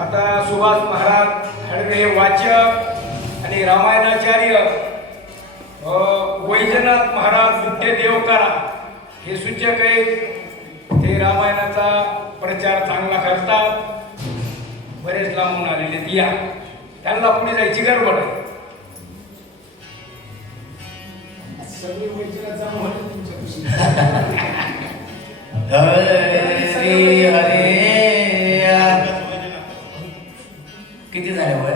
आता सुभाष महाराज हळवे वाचक आणि रामायणाचार्य वैजनाथ महाराज बुट्टे देवकारा हे सूचक आहेत। ते रामायणाचा प्रचार चांगला करतात, बरेच लांबून आलेले दिया त्यांना पुढे जायची गडबड आहे। सगळे वैजनाथचा मोहन तुमच्या खुशी हरे हरे किती झाले वय?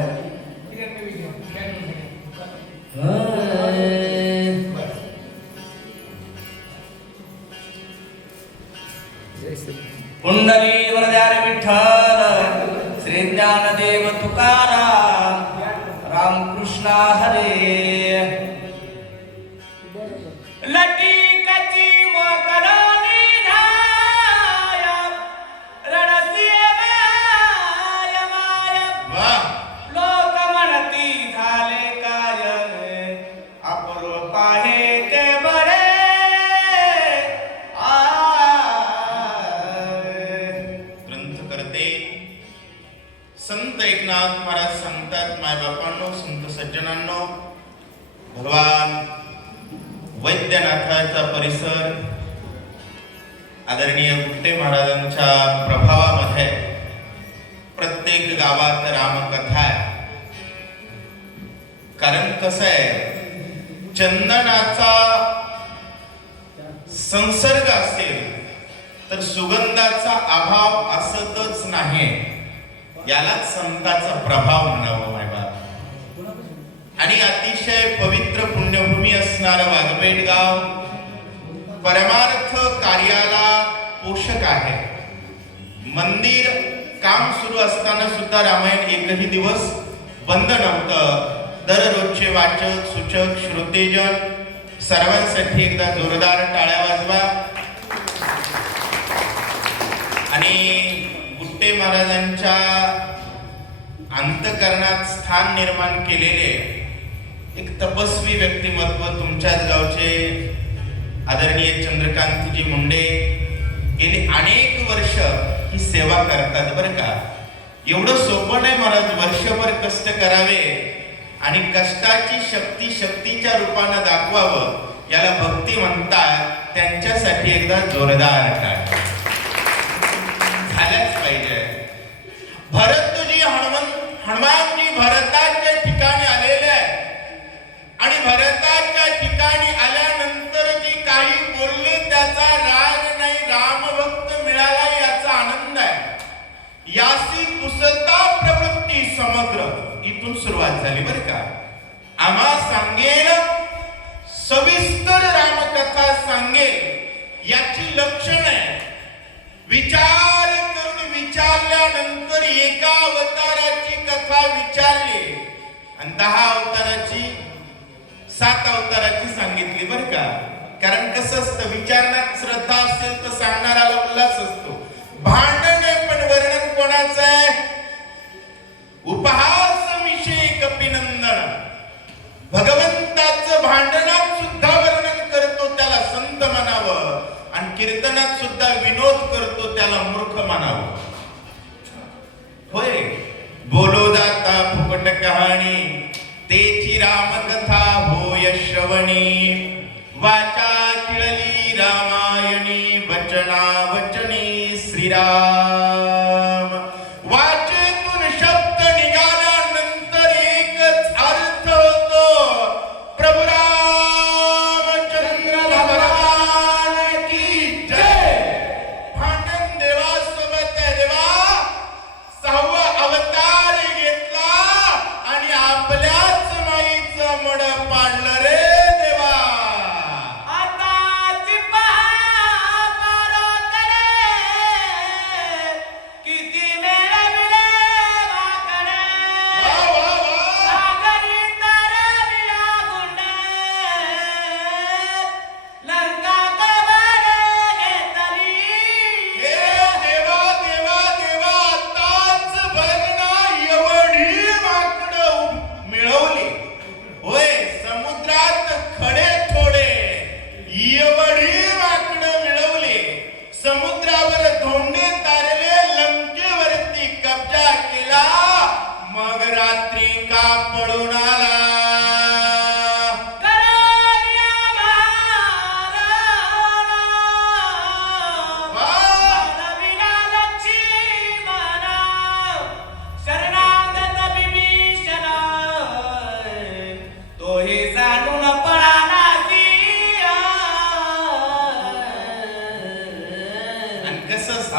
कुंडली वरद्यार विठ्ठल श्री ज्ञानदेव तुकाराम रामकृष्ण हरे। लटिकाची मकरानी धाया रणसिये माया माया लोक म्हणती झाले काय अपुरूप आहे ते बरे ग्रंथकर्ते संत एकनाथ महाराज सांगतात, मायबापांनो, संत सज्जनांनो, भगवान वैद्यनाथाचा परिसर आदरणीय बुट्टे महाराजांच्या प्रभावामध्ये प्रत्येक गावात रामकथा आहे। कारण कसं आहे, चंदनाचा संसर्ग असेल तर सुगंधाचा अभाव असतच नाही, यालाच संतांचा प्रभाव म्हणावं मायबाप। आणि अतिशय पवित्र पुण्यभूमी असणारं वाघपेठ गाव परमार्थ कार्याला पोषक आहे। मंदिर काम सुरू असताना सुद्धा रामायण एकही दिवस बंद नव्हतं। दररोजचे वाचक, सूचक, श्रोतेजन सर्वांसाठी एकदा जोरदार टाळ्या वाजवा। आणि बुट्टे महाराजांच्या अंतःकरणात स्थान निर्माण केलेले एक तपस्वी व्यक्तिमत्व तुमच्याच गावचे आदरणीय चंद्रकांतजी मुंडे गेली अनेक वर्ष ही सेवा करतात बरं का। एवढं सोपं नाही महाराज, वर्षभर कष्ट करावे आणि कष्टाची शक्ती शक्तीच्या रूपानं दाखवावं, याला भक्ती म्हणतात। त्यांच्यासाठी एकदा जोरदार टाळ्या झाल्याच पाहिजे। भरतजी हनुमानजी भरताच्या ठिकाणी आलेले आहे आणि भरताच्या ठिकाणी आल्यानंतर जी काही बोलले त्याचा राग नाही, रामभक्त मिळाला याचा आनंद आहे। यासी पुसता प्रवृत्ती समग्र इथून सुरुवात झाली बरं का। आम्हा सांगेल सविस्तर रामकथा सांगेल याची लक्षण आहे। विचार करून विचारल्यानंतर एका अवताराची कथा विचारली आणि 10 अवताराची 7 अवताराची सांगितली बरं का। कारण कसं असतं, विचारण्यात श्रद्धा असेल तर सांगणाराला उल्हास असतो। भांडण आहे पण वर्णन कोणाचं आहे? उपहास विषय कपिनंदन, भगवंताचं भांडणात सुद्धा वर्णन करतो त्याला संत म्हणावं, आणि कीर्तनात सुद्धा विनोद करतो त्याला मूर्ख म्हणावं। होय, बोलो जाता फुकट कहाणी तेची रामकथा होय श्रवणी, वाचा खिळली रामायणी वचना वचनी श्रीराम। वाचेतून शब्द निघाल्यानंतर एकच अर्थ होतो, प्रभू रामचंद्र भगवान की जय। भांडण देवासोबत आहे, देवा 6वा अवतार घेतला आणि आपल्याच माईचं मड पाडलं रे देवा। पळून आला. करण्या महाराणा, बलविना लक्ष्मणा, शरणागत विभीषण, तोही जाणून पळाला सिंह. आणि कसं असतं,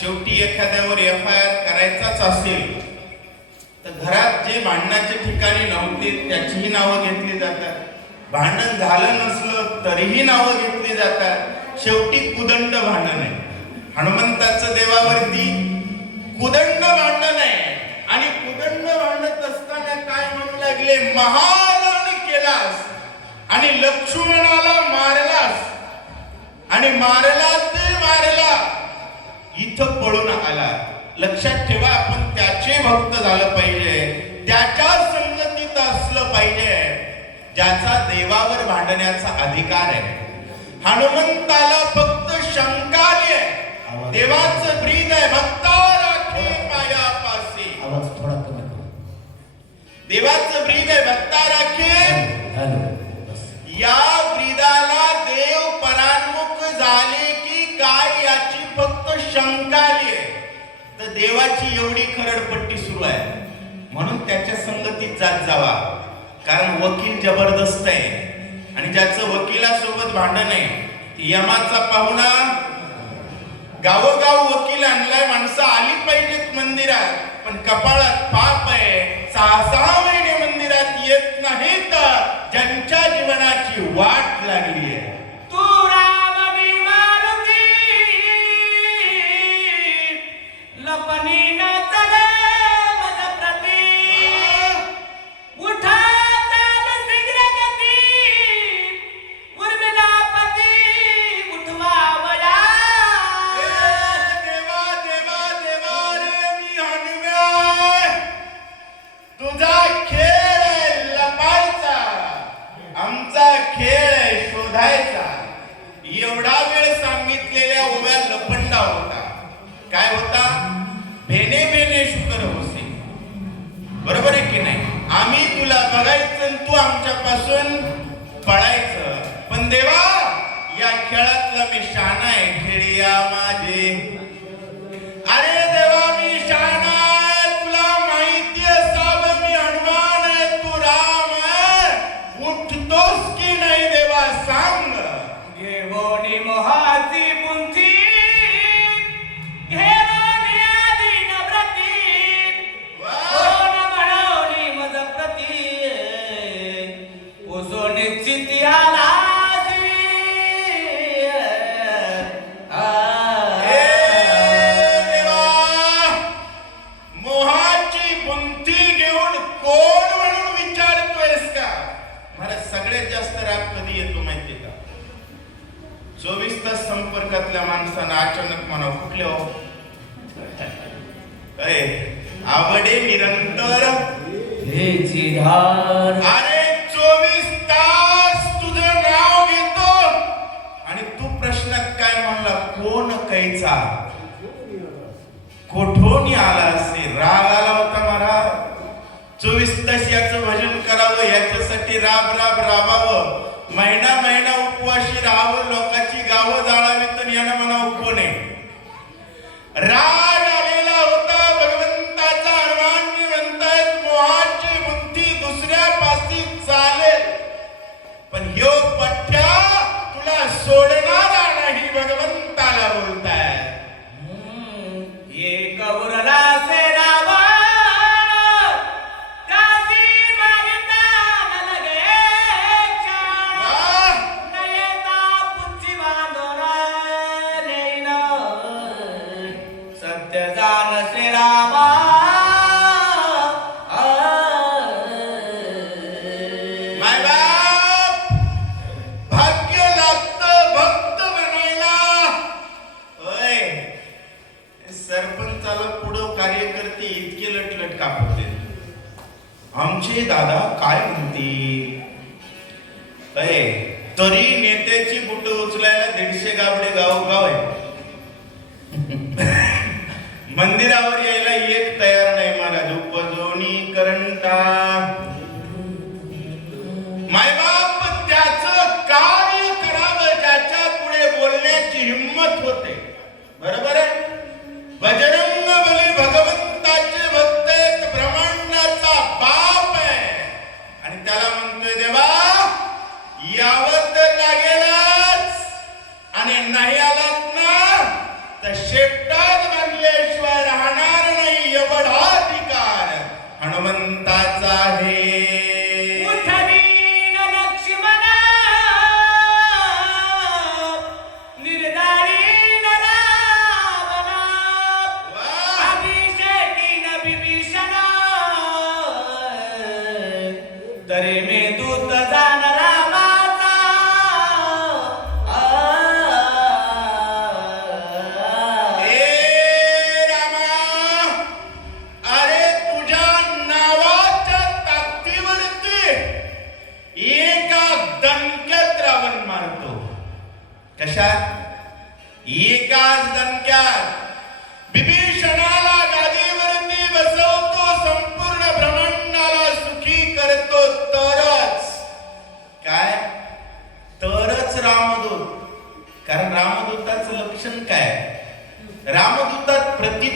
शेवटी एखाद्यावर FIR करायचाच असेल तर घरात जे भांडणाचे ठिकाणी नव्हते त्याचीही नावं घेतली जातात. भांडण झालं नसलं तरीही नावं घेतली जातात. शेवटी कुदंड भांडण आहे. हनुमंताचं देवावरती कुदंड भांडण आहे. आणि कुदंड भांडत असताना काय म्हणू लागले, महारण केलास आणि लक्ष्मणाला मारलास आणि मारला ते मारला, इथं पळून आला. लक्षात ठेवा, आपण त्याचे भक्त झालं पाहिजे, त्याच्या संगतीत असलं पाहिजे ज्याचा देवावर भांडण्याचा अधिकार आहे. हनुमंताला फक्त शंका आहे, देवाचं ब्रीद आहे, भक्ता राखे पायापासी. आवाज थोडा कमी करू. देवाचं ब्रीद आहे, भक्ता राखे. हॅलो, बस. या ब्रीदाला देव परान्मुख झाले की काय याची फक्त शंका आली आहे. तर देवाची एवढी खरडपट्टी सुरू आहे, म्हणून त्याच्या संगतीत जात जावा. कारण वकील जबरदस्त आहे आणि ज्याचं वकिलासोबत भांडण आहे ती यमाचा पाहुणा. गावोगाव वकील आणलाय, माणसं आली पाहिजेत मंदिरात, पण कपाळात पाप आहे. 6-6 महिने मंदिरात येत नाहीत ज्यांच्या जीवनाची वाट लागली आहे. तू राम मी मारुती, लपनी न चले मज प्रती, उठा ताल शीघ्र गती, उर्मिलापती उठवावया. देवा देवा देवा रे मी हनुम्या, तुझा खेळ आहे लपायचा, आमचा खेळ आहे शोधायचा. एवढा वेळ सांगितलेल्या उभ्या लपंडा होता. काय होता? भेने भेने शुकर होसे. बरोबर आहे की नाही? आम्ही तुला बघायचं आणि तू आमच्यापासून पळायचं. पण देवा, या खेळातला मी शहाणा आहे, खेळिया माझे. अरे देवा, मी शहाणा आहे, तुला माहिती असावं मी हनुमान आहे, तू राम आहे. उठतोस की नाही देवा सांग. घेवोनी मोहाची पुंची, घेवोनी आदीन व्रती, कोण म्हणोनी मज प्रती, पुसो निश्चिती आलासी. हे देवा, मोहाची बुंती घेऊन कोण म्हणून विचारतोयस का? मला सगळ्यात जास्त राग कधी येतो माहितीये का? 24 तास संपर्कातल्या माणसांना अचानक म्हणा कुठले हो आवडे निरंतर. हेची धार. अरे 24 तास तुझं नाव घेतो आणि तू प्रश्नात काय म्हणला, कोण कैचा, कोठून आला असे? राग आला होता मला. 24 तास याचं भजन करावं, याच्यासाठी राब राब राबावं, महिना महिना उपवाशी राहावं, लोकांची गावं जाळावी, तर यानं म्हणा कोण आहे? राग आलेला होता भगवंताचा. हनुमानजी म्हणतायत मोहाची बुद्धी दुसऱ्या पाशी चालेल, पण ह्यो पठ्या तुला सोडणारा नाही, भगवंताला बोलताय. एक उरला से रावण, काशी मारिता न लगे क्षण. वाह! नयता पुंची बांधोर नेईन, सत्य जाण श्रीरामा. मायबाप, भाग्य लागतं भक्त बनायला. होय, सरपंचाला पुढं कार्यकर्ते इतके लटलट कापते. आमचे दादा काय म्हणतील? तरी नेत्याची बुट उचलायला 150 गावडे गाव आहे. मंदिरावर यायला एक तयार नाही. मला उपजोनी कर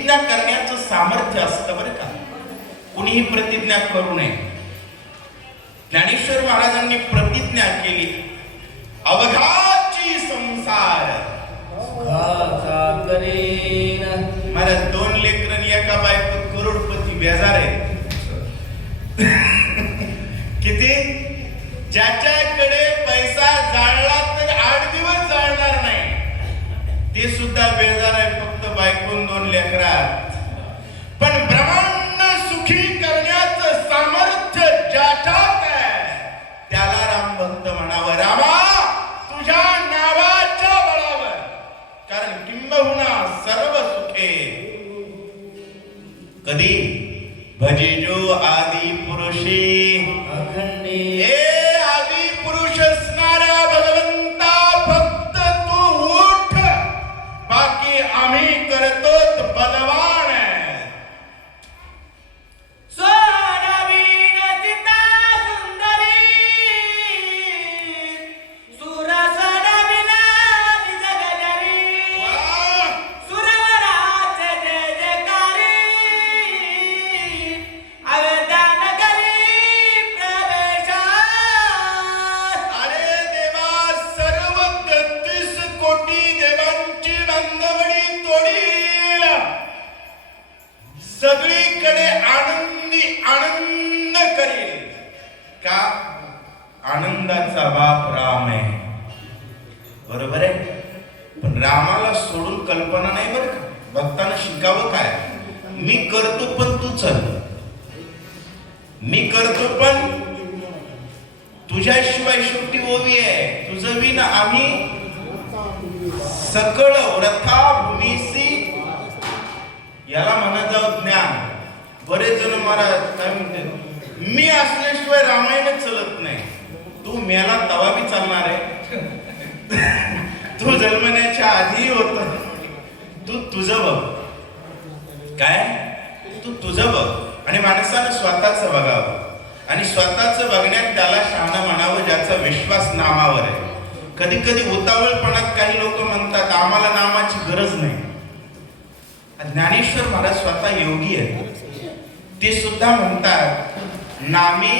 प्रतिज्ञा करण्याचं सामर्थ्य असतं बरं का. कुणीही प्रतिज्ञा करू नये. ज्ञानेश्वर महाराजांनी प्रतिज्ञा केली, अवघाची संसार. सुखाचा करेन. मला 2 लेकरं एका बायको करोडपती बेजार आहे. किती? ज्याच्याकडे पैसा जाळला तर 8 दिवस जाळणार नाही, ते सुद्धा बेजार आहे फक्त बायकोन 2 लेकरात. पण ब्रह्मांड सुखी करण्याचं सामर्थ्य ज्याच्यात आहे त्याला राम भक्त म्हणावं. रामा, तुझ्या नावाच्या बळावर, कारण किंबहुना सर्व सुखे कधी भजिजो आदि पुरुषी. अखंडे हे आदि पुरुष असणाऱ्या भगवंता, फक्त तू उठ, बाकी आम्ही करतो बलवान आहे. सोनवीन सीता सुंदरी, सुरसनविन जगजरी, वा! सुरवराचे जय जयकारी, अवदानगरी प्रवेशा. अरे देवा, सर्व 33 कोटी देवांची बांधवडी तोडील. सगळीकडे आनंदी आनंद करील. का? आनंदाचा बाप राम आहे. बरोबर आहे. पण रामाला सोडून कल्पना नाही बरं का. भक्तांना शिकावं काय? मी करतो पण तू चल, मी करतो पण तुझ्याशिवाय शेवटी ओवी आहे. तुझं विना आम्ही सकळ व्रथा भूमीसी. याला म्हणत जाऊ ज्ञान. बरेच जण महाराज काय म्हणते, मी असल्याशिवाय रामायण चलत नाही. तू मेला तवा बी चालणार आहे. तू जन्मण्याच्या आधी होत. तू तुझं बघ. काय? तू तुझं बघ. आणि माणसानं स्वतःच बघावं. आणि स्वतःच बघण्यात त्याला शहाणं म्हणावं ज्याचा विश्वास नामावर आहे. कधी कधी उतावळपणात काही लोक म्हणतात आम्हाला नामाची गरज नाही. ज्ञानेश्वर महाराज स्वतः योगी आहेत. ते सुद्धा म्हणतात, नामे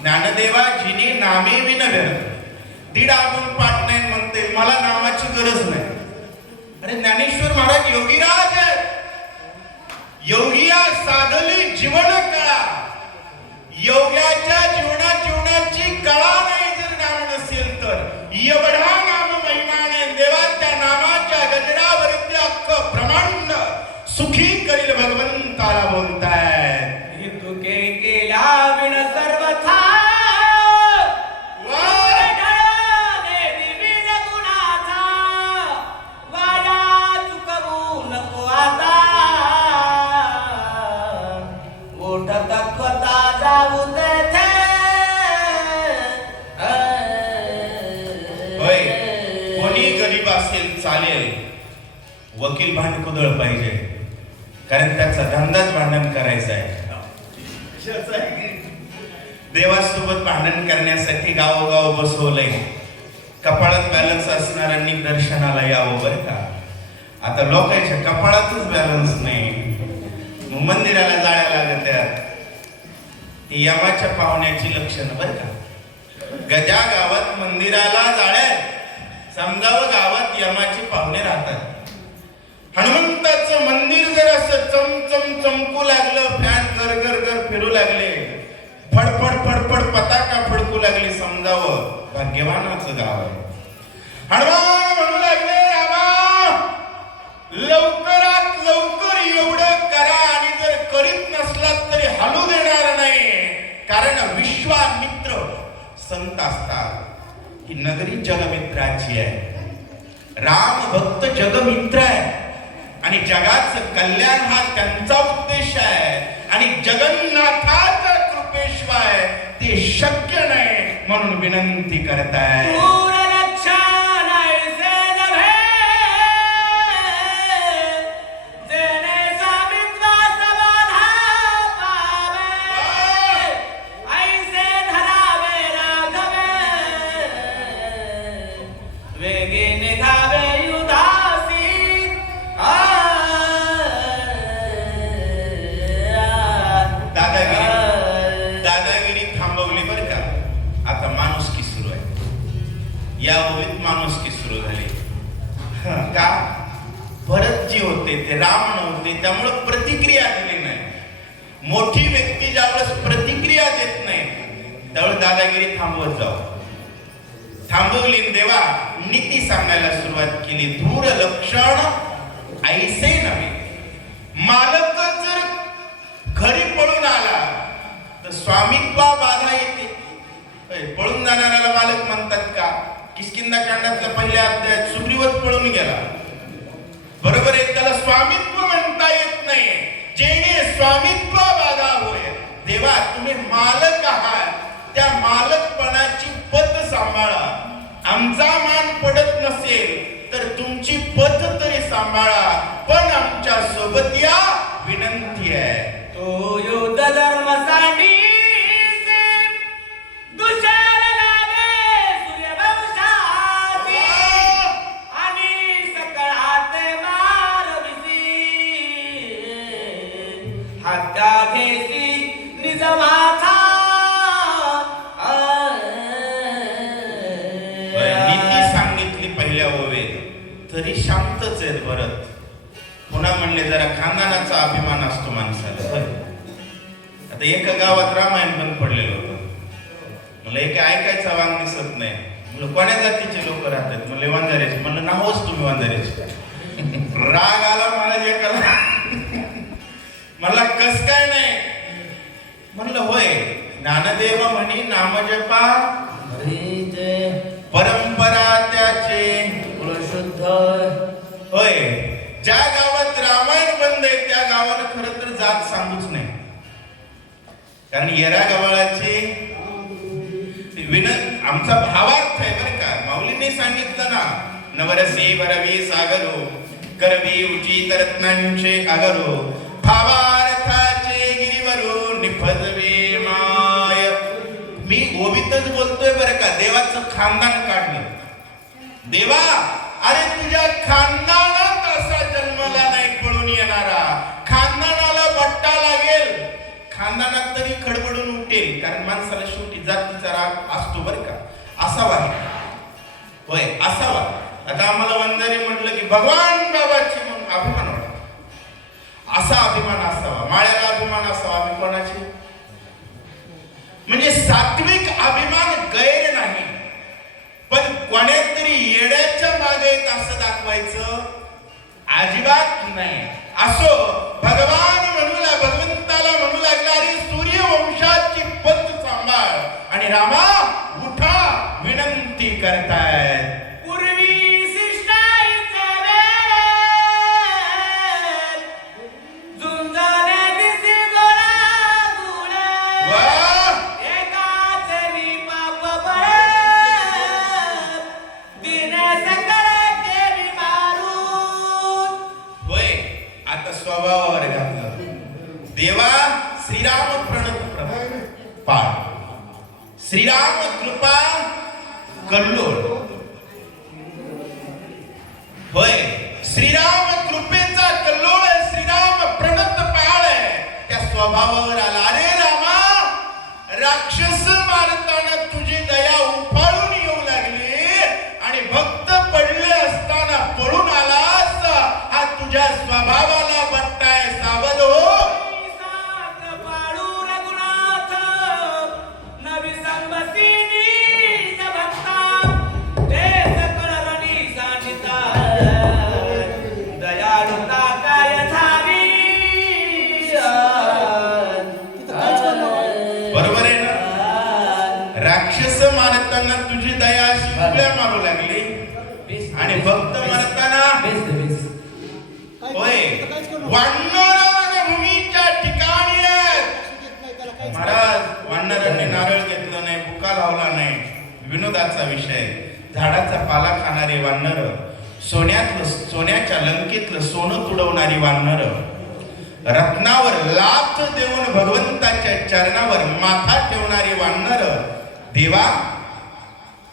ज्ञानदेवा जिने नामे विन व्यर्थ. 1.5 आगून पाठ नाही म्हणते, मला नामाची गरज नाही. अरे ज्ञानेश्वर महाराज योगीराज आहेत. योगिया साधली जीवन कळा. योग्याच्या जीवनाची कळा नाही जर नाम नसेल तर. एवढा नाम महिमाने देवाच्या नामाच्या गजरावरती अख्खं ब्रह्मांड सुखी करील भगवंताला बोलताय. ही तुके केल्या विण सर्वथा, ढळणे विविध गुणाचा, वाया चुकवू नको आता. ओठ तत्वता जाऊ तेथे. होय, कोणी गरीब असेल चालेल, वकील भांडकुदळ पाहिजे, कारण त्याचा धंदाच भांडण करायचा आहे. देवासोबत भांडण करण्यासाठी गावोगाव बसवलंय. कपाळात बॅलन्स असणाऱ्यांनी दर्शनाला यावं बरं का. आता लोकांच्या कपाळातच बॅलन्स नाही, मंदिराला जाळ्या लागत आहेत. ती यमाच्या पाहुण्याची लक्षणं बरं का. गजा गावात मंदिराला जाळ्या, समजावं गावात यमाची पाहुणे राहतात. हनुमंताचं मंदिर जर असं चमचम चमकू लागलं, फॅन गर गर गर फिरू लागले, फडफड फडफड पताका फडकू लागली, समजावं भाग्यवानाचं गाव आहे. हनुमान म्हणू लागले, आबा लवकरात लवकर एवढं करा, आणि जर करीत नसलात तरी हलू देणार नाही. कारण विश्वामित्र संत असतात. ही नगरी जगमित्राची आहे. राम भक्त जगमित्र आहे आणि जगाचं कल्याण हा त्यांचा उद्देश आहे. आणि जगन्नाथाच्या कृपेशिवाय ते शक्य नाही, म्हणून विनंती करताय. प्रतिक्रिया दिली नाही. मोठी व्यक्ती ज्यावेळेस प्रतिक्रिया देत नाही त्यावेळेस दादागिरी थांबवत जाऊ. थांबवली. देवा नीती सांगायला सुरुवात केली. दूर लक्षण ऐसे नव्हे. मालक जर घरी पळून आला तर स्वामित्वा बाधा येते. पळून जाणाऱ्याला मालक म्हणतात का? किष्किंधा कांडातल्या पहिल्या अध्यायात सुग्रीवच पळून गेला, बरोबर आहे. त्याला स्वामित्व म्हणता येत नाही. जेणे स्वामित्व बाधा होय. देवा तुम्ही मालक आहात, त्या मालकपणाची पत सांभाळा. आमचा मान पडत नसेल तर तुमची पत तरी सांभाळा, पण आमच्या सोबत या विनंती आहे. तो युद्ध धर्म साठी दुशाला लागे सूर्यवंशाची आणि सकळात मारविसी हत्या घेसी निज माथा. नीती सांगितली पहिल्या ओवेत तरी शांतच आहेत भरत. पुन्हा म्हणले जरा खानदानाचा अभिमान असतो माणसाला. आता एका गावात रामायण बंद पडलेलं होतं. मला एक ऐकायचा वांग दिसत नाही. म्हणलं कोण्या जातीचे लोक राहतात? म्हणले वंजाऱ्याचे. म्हणलं नावच तुम्ही वंजाऱ्याचे. राग आला मला एकाला. मला कस काय नाही. म्हणलं होय ज्ञानदेव म्हणी नामजपा परंपरा त्याचे शुद्ध. होय. ज्या गावात रामायण बंद आहे त्या गावाला खरं तर जात सांगूच नाही. कारण येरा गवाळाची आमचा भावार्थ आहे बरं का. माऊलीने सांगितलं ना, नवरसी भरवी सागरो करवी उचित रत्नांचे आगरो भावार्थाचे गिरीवरो निफजवे माय. मी ओवीतच बोलतोय बरं का. देवाचं खानदान काढलं. देवा अरे तुझ्या खानदानात असा जन्माला नाही पळून येणारा. खानदानाला बट्टा लागेल, खानदानात तरी खडबडून उठेल. कारण माणसाला शेवटी जातीचा राग असतो बरं का. असावा होय असावा. आता आम्हाला वंजारी म्हटलं की भगवान बाबाची म्हणून अभिमान वाटतो. असा अभिमान असावा. माळ्याला अभिमान असावा. आम्ही कोणाचे म्हणजे सात्विक अभिमान गैर नाही, पण कोणीतरी येड्याच्या मागे असं दाखवायचं अजिबात नाही. असो भगवान भगवंताला म्हणू लागणारी सूर्यवंशाची पत सांभाळ. आणि रामा उठा विनंती करतायत. पूर्वी शिष्टाईचा वेळ झुंजणे दिसी गोळा गुळ एकाच पाप बळ दिने सकळ केली मारून. होय आता स्वभावावर घातलं. देवा श्रीराम प्रणत पाळ. श्रीराम कृपा कल्लोळ. होय श्रीराम कृपेचा कल्लोळ आहे. श्रीराम प्रणत पाळ आहे. त्या स्वभावावर आला. अरे रामा राक्षस मारताना तुझी दया उफाळून येऊ लागली आणि भक्त पडले असताना पळून आलास. हा तुझ्या स्वभावाला बट्टाय. सावध हो. पाळू रघुनाथ नवी संबसिनी भक्ता ते सकळ रणी सांडिता दयाळुता काय झाली. बरोबर आहे ना. राक्षस मारताना तुझी दया अशी उकळ्या मारू लागली आणि भक्त मारताना होय वानर रणभूमीच्या ठिकाणी आहेत. महाराज वानरांनी नारळ घेतलं नाही, बुका लावला नाही. विनोदाचा विषय. झाडाचा पाला खाणारी वानर, सोन्याच्या लंकेतलं सोनं तुडवणारी वानर, रत्नावर लाथ देऊन भगवंताच्या चरणावर माथा ठेवणारी वानर. देवा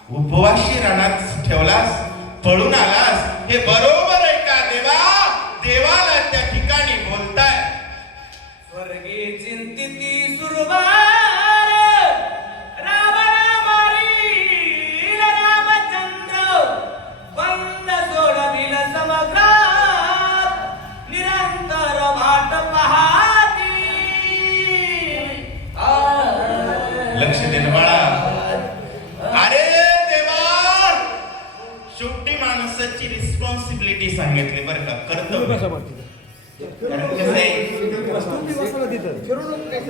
उपवाशी रणात ठेवलास, पळून आलास. हे बरोबर आहे का देवा? देवाला त्या ठिकाणी बोलताय. स्वर्गी चिंतिती सुरवार राम रामारी रामचंद्र बंद सोडविल समग्र निरंतर भाट सांगितले बरं का, कर्तव्य. कारण कसं आहे,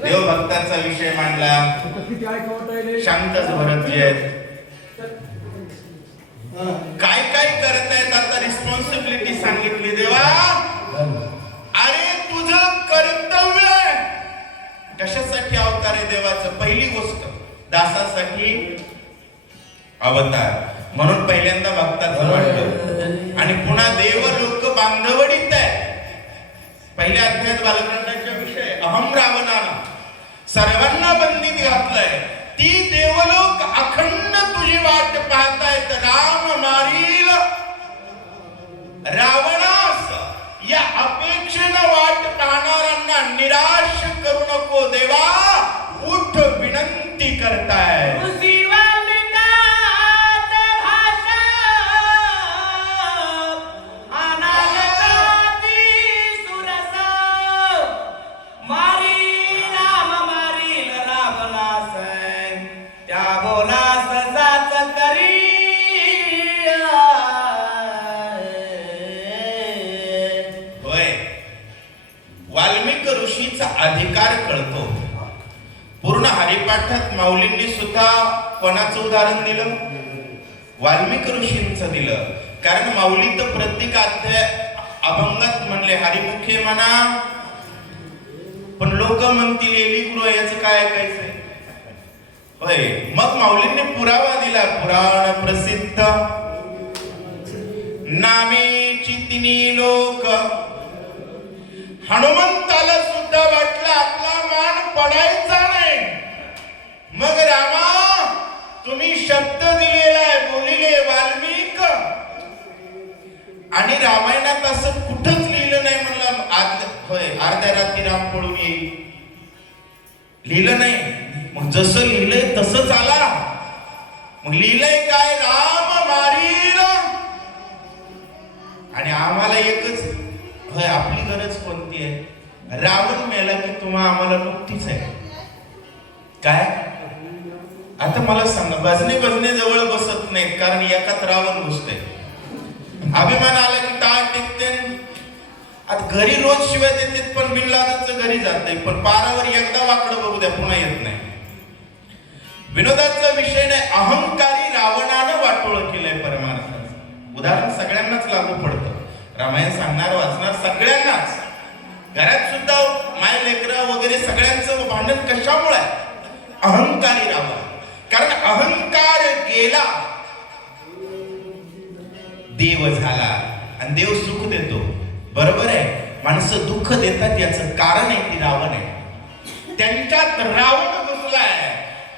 देवभक्तांचा विषय मांडला, शांतच भरतजी आहेत, काय काय करतायत, आता रिस्पॉन्सिबिलिटी सांगितली. देवा अरे तुझं कर्तव्य आहे. कशासाठी अवतार आहे देवाचं? पहिली गोष्ट दासासाठी अवतार, म्हणून पहिल्यांदा भक्ताचं वाटतं. आणि पुन्हा देव लोक बांधवडीत आहे. पहिल्या अध्यायात बालकांडाचा विषय, अहम रावणाला सर्वांना बंदीत घातलंय. ती देवलोक अखंड तुझी वाट पाहतायत. राम मारील रावणास या अपेक्षेनं वाट पाहणाऱ्यांना निराश करू नको. देवा उठ विनंती करताय. अधिकार कळतो. पूर्ण हरिपाठात माऊलींनी सुद्धा कोणाचं उदाहरण दिलं? वाल्मिक ऋषींचं दिलं. कारण माऊली तर प्रत्येक अध्याय अभंगात म्हणले हरिमुखे म्हणा, पण लोक म्हणतील एलिगुरु, याचं काय ऐकायचंय? होय, मग माऊलींनी पुरावा दिला. पुराण प्रसिद्ध नामेची तिन्ही लोक. हनुमंताला सुद्धा वाटलं आपला मान पडायचा नाही. मग रामा तुम्ही शब्द दिलेला आहे, बोलिले वाल्मिक. आणि रामायणात असं कुठंच लिहिलं नाही म्हणलं होय अर्ध्या रात्री राम पळून येईल, लिहिलं नाही. मग जसं लिहिलंय तसंच आला. मग लिहिलंय काय? राम मारील. आणि आम्हाला एकच होय, आपली गरज कोणती आहे? रावण मेला की तुम्हा आम्हाला नुकतीच आहे काय? आता मला सांगा, भजने जवळ बसत नाहीत, कारण एकात रावण घुसते. अभिमान आला की टाळ टिकते. आता घरी रोज शिवाय देतात, पण बिनलादचं घरी जाते, पण पारावर एकदा वाकडं बघू द्या, पुन्हा येत नाही. विनोदाचा विषय नाही, अहंकारी रावणानं वाटोळ केलंय परमार्थाचं. उदाहरण सगळ्यांनाच लागू पडतं. रामायण सांगणार वाचणार सगळ्यांनाच. घरात सुद्धा माय लेकरा वगैरे सगळ्यांचं भांडण कशामुळे? अहंकारी रावण. कारण अहंकार गेला, देव झाला. आणि देव सुख देतो, बरोबर आहे. माणसं दुःख देतात, याचं कारण आहे ती रावण आहे. त्यांच्यात रावण घुसलाय.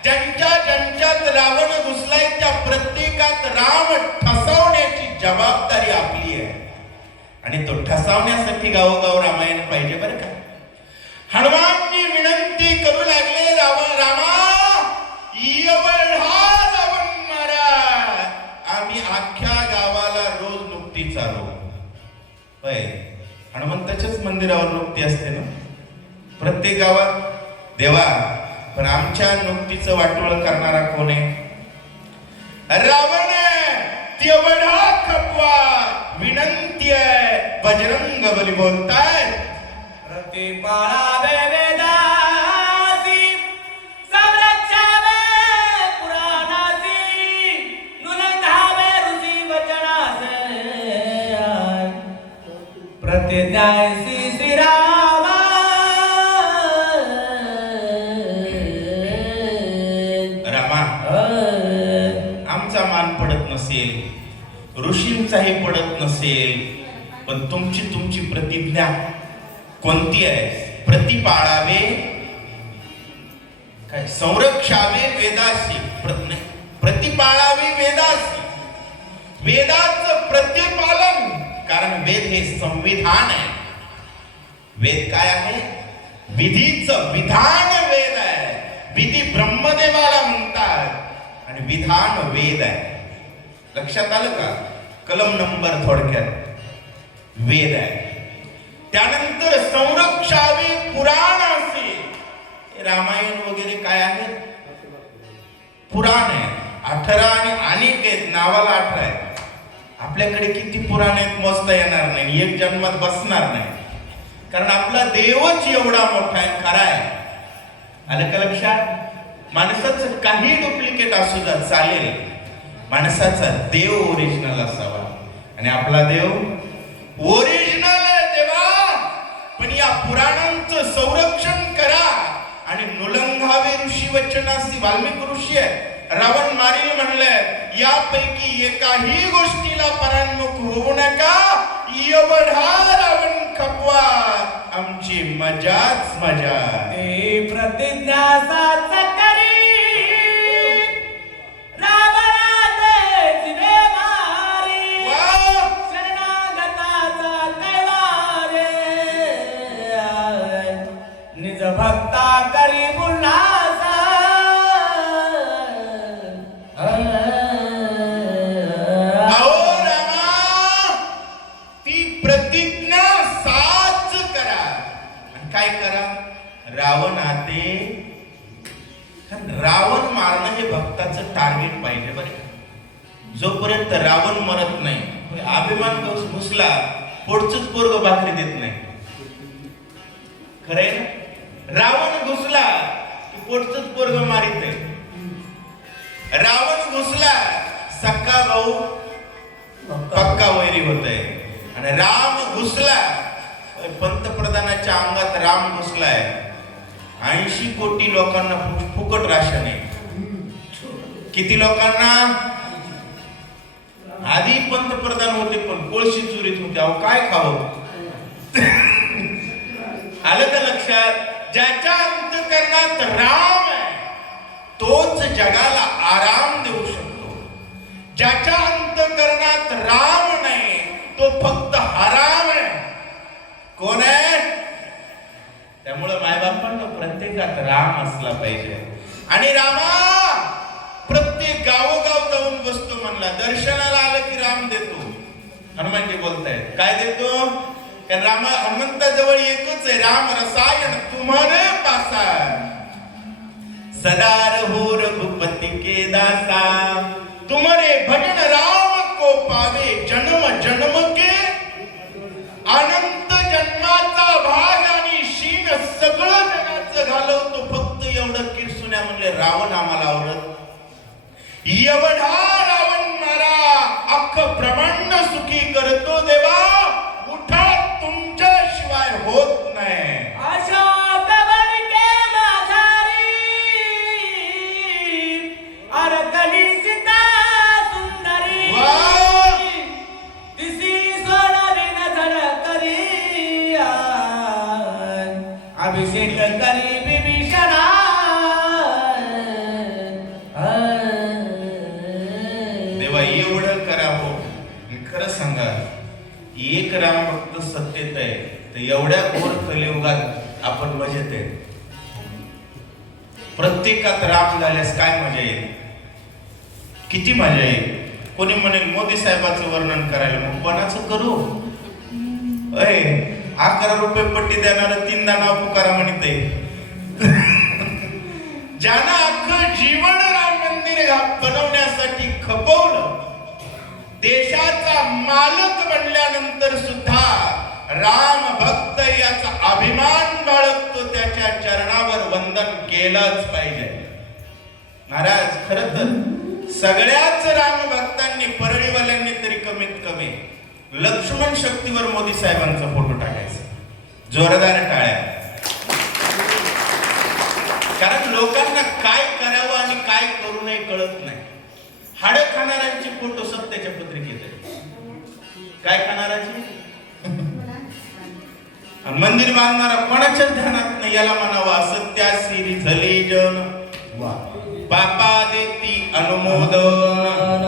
ज्यांच्यात रावण घुसलाय त्या प्रत्येकात राम ठसवण्याची जबाबदारी आपली आहे. आणि तो ठसावण्यासाठी गावोगाव रामायण पाहिजे बरं का. हनुमानजी विनंती करू लागले, रामा एवढा रावण मारा. आम्ही अख्ख्या गावाला रोज नुकती चालू. होय, हनुमंताच्याच मंदिरावर नुकती असते ना प्रत्येक गावात. देवा पण आमच्या नुकतीचं वाटोळ करणारा कोण आहे? रावण तेवढा खपवा. विनंती आहे, बजरंग बली बोलताय. प्रतिपाळावे वेदासी, संरक्षावे पुराणासी, नुलंघावे ऋषी वचनासे, प्रतिज्ञासी श्रीरामा. रामा आमचा मान पडत नसेल, ऋषींचाही पडत नसेल, पण तुमची प्रतिज्ञा कोणती आहे? प्रतिपाळावे काय? संरक्षावे वेदासी. प्रतिपाळावे वेदासी, वेदाचं प्रतिपालन. कारण वेद हे संविधान आहे. वेद काय आहे? विधीचं विधान वेद आहे. विधी ब्रह्मदेवाला म्हणतात आणि विधान वेद आहे. लक्षात आलं का? कलम नंबर थोडक्यात वेद आहे. त्यानंतर संरक्षावे पुराणासी. रामायण वगैरे काय आहे? पुराण आहे. 18 आणि अनेक आहेत, नावाला 18 आहे. आपल्याकडे किती पुराण आहेत मोजता येणार नाही, एक जन्मात बसणार नाही. कारण आपला देवच एवढा मोठा आहे, खरा आहे. आलं का लक्षात? माणसाचं काही डुप्लिकेट असू द्या चालेल, माणसाचा देव ओरिजिनल असावा. आणि आपला देव ओरिजिनल आहे देवा. पण या पुराणांचं संरक्षण करा. आणि नुलंघावे ऋषी वचनासी, वाल्मिक ऋषी आहे, रावण मारील म्हणलंय, यापैकी एकाही गोष्टीला परान्मुख होऊ नका, एवढा रावण खपवा, आमची मजाच मजा. ते प्रतिज्ञा साच करी रावणाचे जिवे मारी, शरणागताचा कैवारे, निज भक्ता करी उल्हास. अहो रामा, ती प्रतिज्ञा साच करा. आणि काय करा? रावण आते. रावण मारणं हे भक्ताचं टार्गेट पाहिजे बरं. जोपर्यंत रावण मरत नाही, अभिमान घुसला, पुढचंच पोरग भाकरी देत नाही. खरंय ना? रावण घुसला की पोटचंच पोरग मारित आहे. रावण घुसला, सक्का भाऊ पक्का वैरी होत आहे. आणि राम घुसला, पंतप्रधानाच्या अंगात राम घुसलाय. 80 कोटी लोकांना फुकट राशन आहे. किती लोकांना? आधी पंतप्रधान होते पण कोळशी चोरीत होते. अहो काय खावं? आलं का लक्षात? ज्याच्या अंतःकरणात राम आहे तोच जगाला आराम देऊ शकतो. ज्याच्या अंतःकरणात राम नाही तो फक्त हराम आहे. कोण आहे? त्यामुळे मायबापांना प्रत्येकात राम असला पाहिजे. आणि रामा प्रत्येक गावोगाव जाऊन बसतो म्हणला, दर्शनाला आलं की राम देतो. हनुमानजी बोलतायत, काय देतो? कारण हनुमंताजवळ एकच आहे, राम रसायन तुम्हारे पासा, सदा रहो रघुपति के दासा, तुम्हारे भजन राम को पावे, जन्म जन्म के अनंत जन्माचा भाग आणि शीन सगळं जगाचं घालवतो. फक्त एवढं किरसुन्या म्हणले, रावण आम्हाला आवडत. एवढा रावण मारा, अख्ख ब्रह्मांड सुखी करतो देवा. उठा, तुमच्याशिवाय होत नाही. अशोक वनके माझारी, अरकली सीता सुंदरी, तिसी सोडवी नजर करी, अभिषेक करी विभीषणा. देवा एवढं करा हो. खरं सांगा, एक राम भक्त सत्तेत आहे तर एवढ्या घोर कलियुगात आपण मजेत आहे. प्रत्येकात राम झाल्यास काय मजा येईल? किती मजा येईल. कोणी म्हणेल मोदी साहेबांचं वर्णन करायला, मग कोणाचं करू? 11 रुपये पट्टी देणार 3दा नाव पुकारा म्हणते. ज्यानं अख्खं जीवन राम मंदिर बनवण्यासाठी खपवलं, देशाचा मालक बनल्यानंतर सुद्धा राम भक्त याचा अभिमान बाळगतो, त्याच्या चरणावर वंदन केलंच पाहिजे. महाराज खरं तर सगळ्याच राम भक्तांनी, परळीवाल्यांनी तरी कमीत कमी लक्ष्मण शक्तीवर मोदी साहेबांचा फोटो टाकायचा. जोरदार टाळ्या. कारण लोकांना काय करावं आणि काय करू नये कळत नाही. हाड खाणाऱ्यांचे फोटो सत्याच्या पत्रिकेत आहे. काय खाणाऱ्याची? मंदिर बांधणारा कोणाच्याच ध्यानात नाही. याला म्हणावा सत्यासी झली जन, पापा देती अनुमोदन,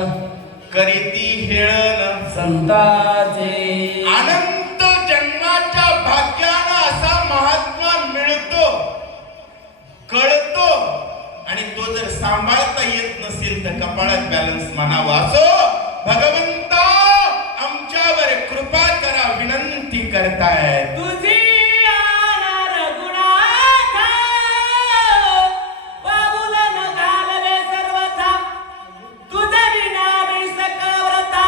करीती हेळन संताचे. अनंत जन्माच्या भाग्यानं असा महात्मा मिळतो, कळतो. आणि तो जर सांभाळता येत नसेल तर कपाळात बॅलन्स म्हणावा. असो भगवंता आमच्यावर कृपा करा विनंती करताय. तुझी आनार गुणाथा, बाबुलन घालवे सर्वथा, तुझ विना मी सकळव्रता,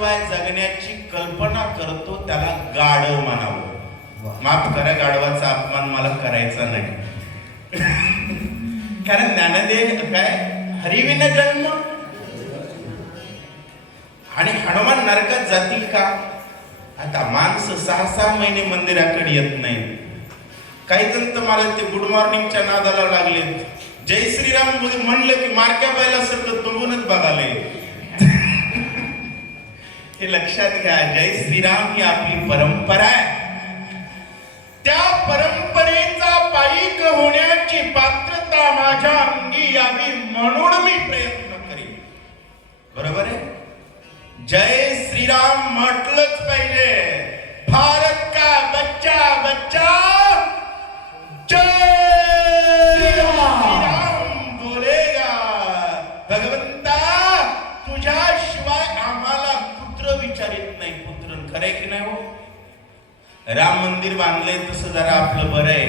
रामाशिवाय जगण्याची कल्पना करतो त्याला गाढव म्हणावं. माफ करा, गाढवाचा अपमान मला करायचा नाही. कारण ज्ञानदेव काय हरिविना जन्म. आणि हनुमान नरकात जातील का? आता माणसं 6-6 महिने मंदिराकडे येत नाही. काही जण तर मला ते गुड मॉर्निंगच्या नादाला लागले. जय श्रीराम म्हणलं की मारक्या बैलासारखं तुंबूनच बघाले. हे लक्षात घ्या, जय श्रीराम ही आपली परंपरा आहे. त्या परंपरेचा पायीक होण्याची पात्रता माझ्या अंगी यावी म्हणून मी प्रयत्न करेन. बरोबर आहे. जय श्रीराम म्हटलंच पाहिजे. भारत का बच्चा बच्चा जय श्रीराम बोलेगा. भगवंता तुझ्याशिवाय आम्हाला पुत्र विचारित नाही. पुत्र खरंय की नाही हो? राम मंदिर बांधलंय तसं जरा आपलं बरं आहे.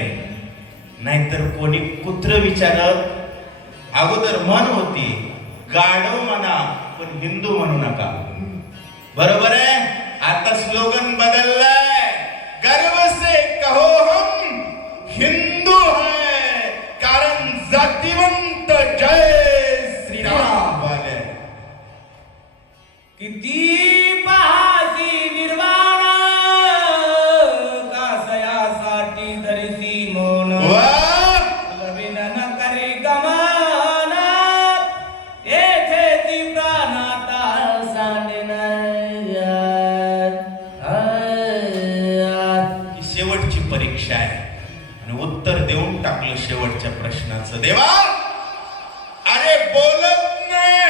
नाहीतर कोणी पुत्र विचारत. अगोदर म्हण होती, गाढव म्हणा पण हिंदू म्हणू नका. बरोबर आहे. आता स्लोगन बदललाय, गर्व से कहो हम हिंदू है कारण जातिवंत जय श्रीराम वाले. किती पाहासी निर्वाण कासयासाठी धरिसी मौन. लविनन करी गमन येथे ती प्राणाता सांडेन. ही शेवटची परीक्षा आहे आणि उत्तर देऊन टाकलं शेवटच्या प्रश्नाचं. देवा अरे बोलत नाही,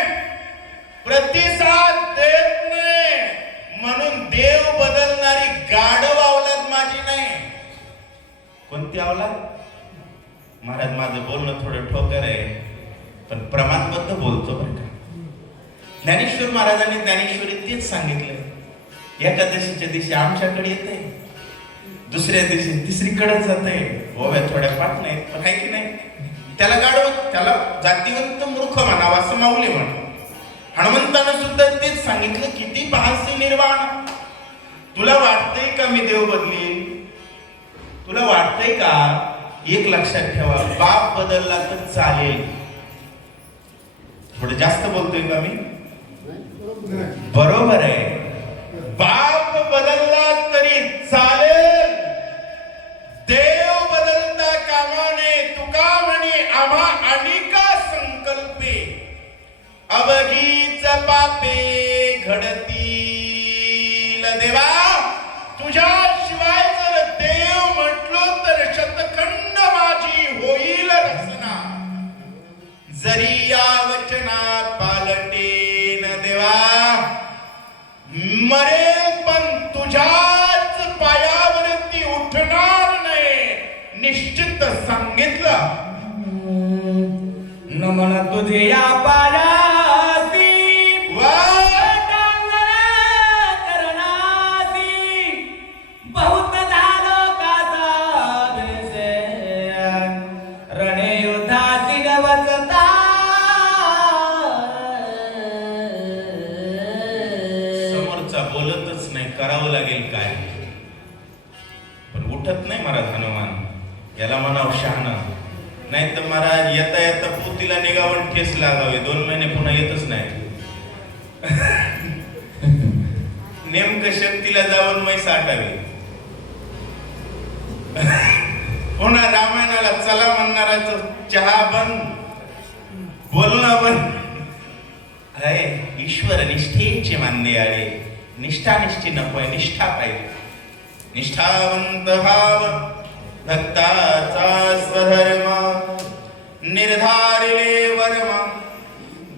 प्रतिसाद देत नाही म्हणून देव बदलणारी गाढव अवलाद माझी नाही. कोणती अवलाद? महाराज माझं बोलणं थोडं ठोकर आहे पण प्रमाणबद्ध बोलतो बरं का. ज्ञानेश्वर महाराजांनी ज्ञानेश्वरी तेच सांगितलं. एकादशीच्या दिवशी आमच्याकडे येते, दुसऱ्या दिवशी तिसरीकडे जाते. ओव्या थोड्या पाठ नाहीत पण आहे की नाही. त्याला गाढव, त्याला जातिवंत मूर्ख म्हणावं असं माऊली म्हण. हनुमंतानं सुद्धा तेच सांगितलं, किती पाहसी निर्वाण. तुला वाटतंय का मी देव बदलील? तुला वाटतंय का? एक लक्षात ठेवा, बाप बदलला तर चालेल. थोडं जास्त बोलतोय का मी? बरोबर आहे. बाप बदलला तरी चालेल, देव बदलता कामा नये. तुका म्हणे आम्हा अनिका संकल्पे अवघीच पापे घडतील. देवा तुझ्याशिवाय जर देव म्हटलो तर शतखंड माझी होईल रचना. जरी या वचना पालटेन देवा, मरेल पण तुझ्याच पायावरती उठणार नाही. निश्चित सांगितलं. नमन तुझे या पायासी करणासी बहुत झालो कासा रणे युद्धासी गवसता. समोरचा बोलतच नाही, करावं लागेल काय. पण उठत नाही महाराज हनुमान. याला म्हणावं शहाणा. नाही तर महाराज येता येता पोतीला निघावून ठेस लागावे. 2 महिने पुन्हा येतच नाही. नेमकं शक्तीला जाऊन मै साठावी. पुन्हा रामायणाला चला म्हणणाराच चहा बंद, बोलणं बंद. अरे ईश्वर निष्ठेचे मानले आले. निष्ठा निष्ठी नकोय, निष्ठा पाहिजे. निष्ठावंत भाव भक्ताचा स्वधर्म निर्धारिले वर्म.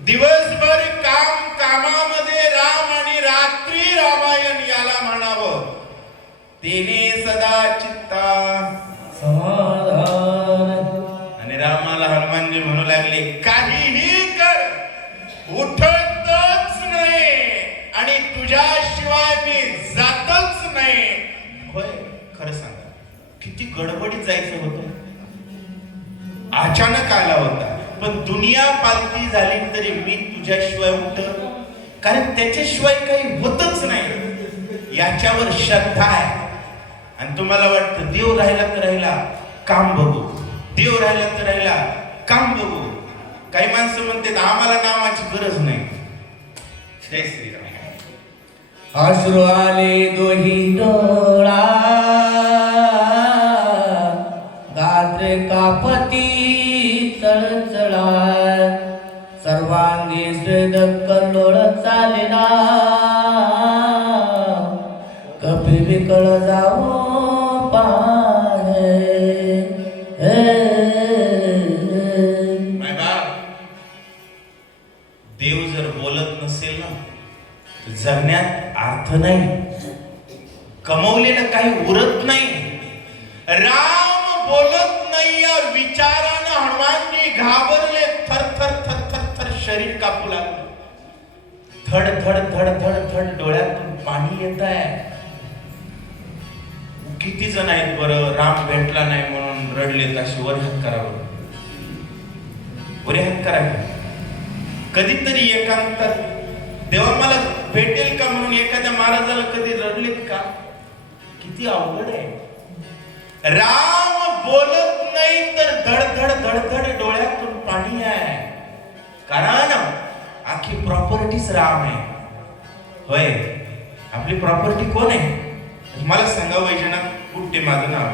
दिवसभर काम कामामध्ये राम आणि रात्री रामायण याला म्हणावं. तेने सदा चित्ता समाधान. आणि रामाला हनुमानजी म्हणू लागले, काहीही कर, उठतच नाही आणि तुझ्याशिवाय मी जातच नाही. होय, खरं सांगा किती गडबडीत जायचं होतं. अचानक आला होता. पण दुनिया पालती झाली तरी मी तुझ्याशिवाय उठत कारण त्याच्याशिवाय काही होतच नाही याच्यावर श्रद्धा आहे. आणि तुम्हाला वाटतं देव राहिला तर राहिला काम बघू, देव राहिला तर राहिला काम बघू. काही माणसं म्हणतात आम्हाला नामाची गरज नाही. जय श्रीराम. अश्रू आले दोही डोळा गात्रे कापती चळचळा सर्वांगी स्वेद कल्लोळ चालेना कपी विकळ जाऊ पाहे. देव जर बोलत नसेल ना तर जगण्यात अर्थ नाही, कमवलेलं काही उरत नाही. राम बोलत नाही या विचारानं हनुमानजी घाबरले. थर थर थर थर थर शरीर कापू लागलं. धड धड धड धड धड डोळ्यातून पाणी येत आहे. किती जण आहेत बरं राम भेटला नाही म्हणून रडले. अशी वर हात करावं, वर हात करावे. कधीतरी एकांतात देवा मला भेटेल का म्हणून एखाद्या महाराजाला कधी रडलेत का? किती अवघड आहे. राम बोलत नाही तर धडधड धडधड डोळ्यातून पाणी आहे. कारण आखी प्रॉपर्टीच राम आहे. होय, आपली प्रॉपर्टी कोण आहे? मला सांगा वैजनाथ कुठे माझं नाव.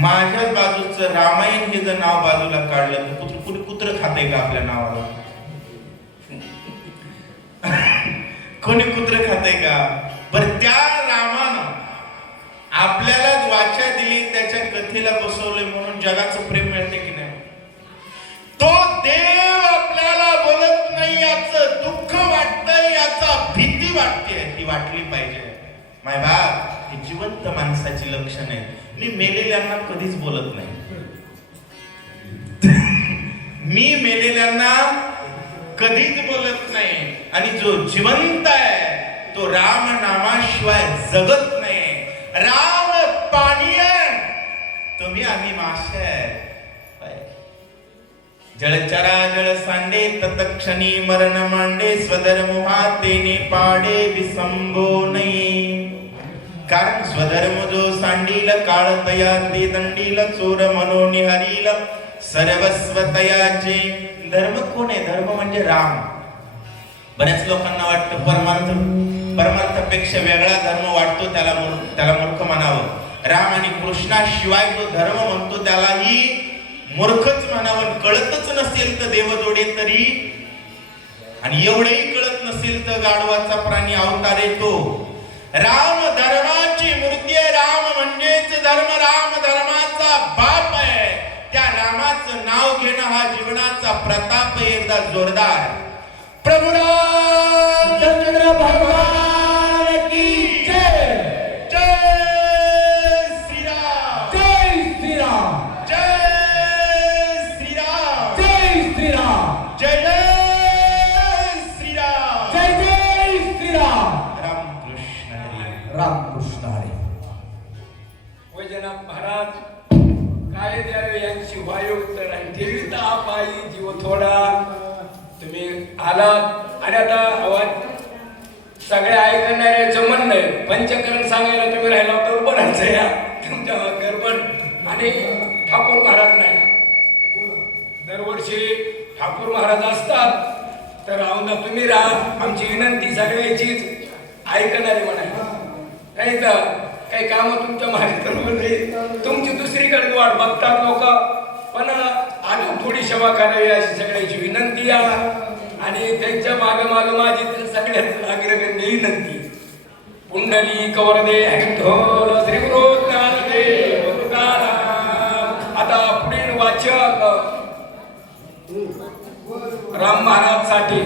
माझ्या बाजूचं रामायण हे जर नाव बाजूला काढलं तर कुत्र खाते का आपल्या नावाला? कोणी कुत्र खाते का? बरं त्या रामानं आपल्याला वाचा दिली, त्याच्या कथेला बसवले म्हणून जगाचं प्रेम मिळते की नाही? तो देव आपल्याला बोलत नाही याचं दुःख वाटतंय, याचा भीती वाटते. ती वाटली पाहिजे. माय बाप, ही जिवंत माणसाची लक्षण आहे. मी मेलेल्यांना कधीच बोलत नाही. मी मेलेल्यांना कधीच बोलत नाही. आणि जो जिवंत आहे तो राम नामाशिवाय जगत नाही. राम पाणी आहे, तुम्ही आम्ही मासे आहे. जळचरा जळ सांडे तत्क्षणी मरण मांडे स्वधर्म तेने पाडे विसंबो नाही. कारण स्वधर्म जो सांडील काळ तया ते दंडील चोर मनो निहरील सर्वस्व तयाचे. धर्म कोण आहे? धर्म म्हणजे राम. बऱ्याच लोकांना वाटतं परमार्थापेक्षा वेगळा धर्म वाटतो त्याला मूर्ख म्हणावं. राम आणि कृष्णाशिवाय जो धर्म म्हणतो त्यालाही मूर्खच म्हणावं. कळतच नसेल तर देवजोडे तरी, आणि एवढंही कळत नसेल तर गाढवाचा प्राणी अवतार येतो. राम धर्माची मूर्ती आहे. राम म्हणजेच धर्म. राम धर्माचा बाप आहे. त्या रामाचं नाव घेणं हा जीवनाचा प्रताप. एकदा जोरदार प्रभू रामचंद्र भगवान की जय. जय श्रीराम. जय श्रीराम. जय श्रीराम. जय श्रीराम. जय जय श्रीराम. जय जय श्रीराम. रामकृष्ण हरी. रामकृष्ण हरी. वैजनाथ महाराज काय द्यावे यांची वायू उत्तर आहे. ठेवीता पायी जीव थोडा. तुम्ही आलात आणि आता आवाज सगळ्या ऐकणाऱ्याचं म्हणणं आहे. पंचकरण सांगायला तुम्ही राहिला तर बराच या तुमच्या गडबड. आणि ठाकूर महाराज नाही. दरवर्षी ठाकूर महाराज असतात तर औंधा तुम्ही राहा. आमची विनंती सगळ्याचीच ऐकणारी म्हणायला नाही तर काही कामं तुमच्या मागे तुमची दुसरीकडे वाट बघतात लोक. पण अजून थोडी सेवा करावी अशी सगळ्याची विनंती आहे. आणि त्यांच्या मागे माझी सगळ्यात आग्रह विनंती. पुंडली कवरदे ढोल श्री गुरु ज्ञानदेव तुकाराम. आता पुढील वाचक राम महाराज साठी